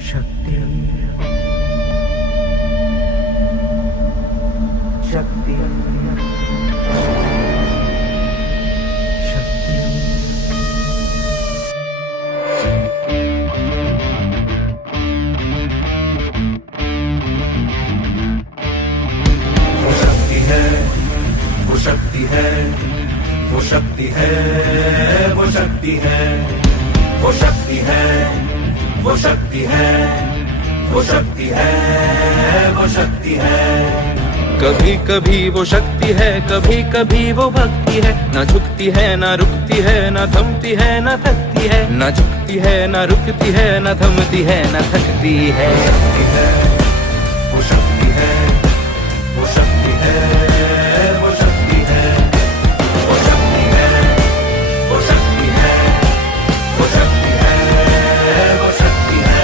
शक्ति शक्ति शक्ति वो शक्ति है, वो शक्ति है, वो शक्ति है, वो शक्ति है, वो शक्ति है, वो शक्ति है, वो शक्ति है, वो शक्ति है। कभी कभी वो शक्ति है, कभी कभी वो भक्ति है। ना झुकती है ना रुकती है, ना थमती है ना थकती है। ना झुकती है ना रुकती है, ना थमती है ना थकती है। शक्ति है, वो शक्ति है, वो शक्ति है, वो शक्ति है, वो शक्ति है, वो शक्ति है, वो शक्ति है, वो शक्ति है।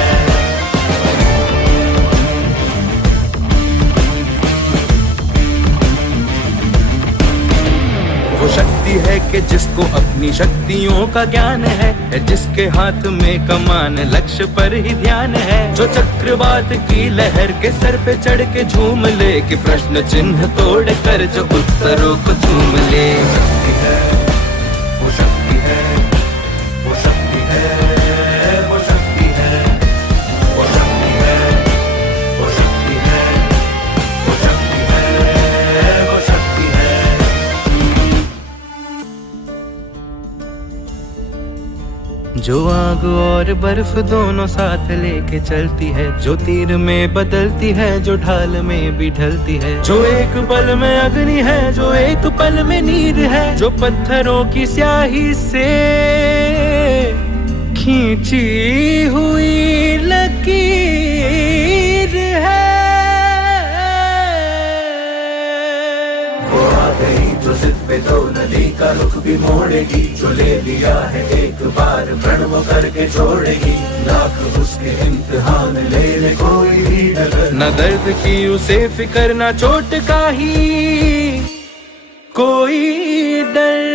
वो शक्ति है कि जिसको अपनी शक्तियों का ज्ञान है, जिसके हाथ में कमान लक्ष्य पर ही ध्यान है। जो चक्रवात की लहर के सर पे चढ़ के झूम ले, कि प्रश्न चिन्ह तोड़ कर जो उत्तरों को झूम ले। शक्ति है, वो शक्ति है, वो शक्ति है, वो शक्ति है, वो शक्ति है, वो शक्ति है, वो शक्ति है, वो शक्ति है। जो आग और बर्फ दोनों साथ लेके चलती है, जो तीर में बदलती है, जो ढाल में भी ढलती है। जो एक पल में अग्नि है, जो एक पल में नीर है। जो पत्थरों की स्याही से खींची हुई लकीर है। वो आ गई जो जिद पे तो नदी का रुख भी मोड़ेगी। जो ले लिया है एक बार प्रण वो करके छोड़ेगी। लाख उसके इम्तिहान ले ले कोई भी डगर। न दर्द की उसे फिक्र, न चोट का ही कोई डर।